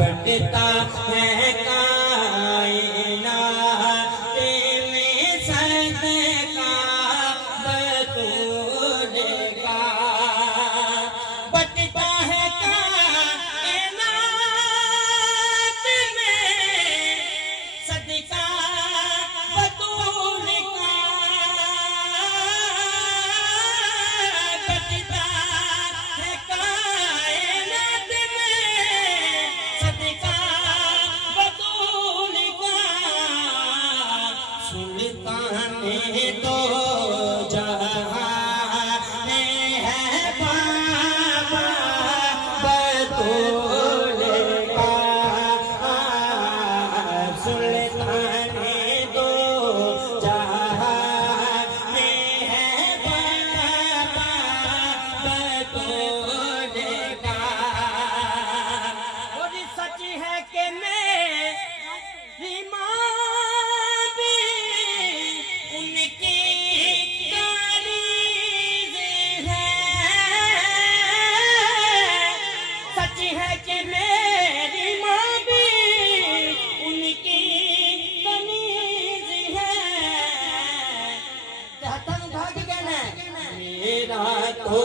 बटता है कायनात में सदका बतूल का, बटता है कायनात में सदका बतूल का, बटता है कायनात में सदका बतूल का। सुल्तान दो जहां है बाबा बतूल का, सुल्तान दो जहां है बाबा बतूल का। और सच है कि मेरी माँ भी उनकी कारीज़ है, सच है कि मेरी माँ भी उनकी कनीज़ है। हाथ उठा के कहना है, मेरा तो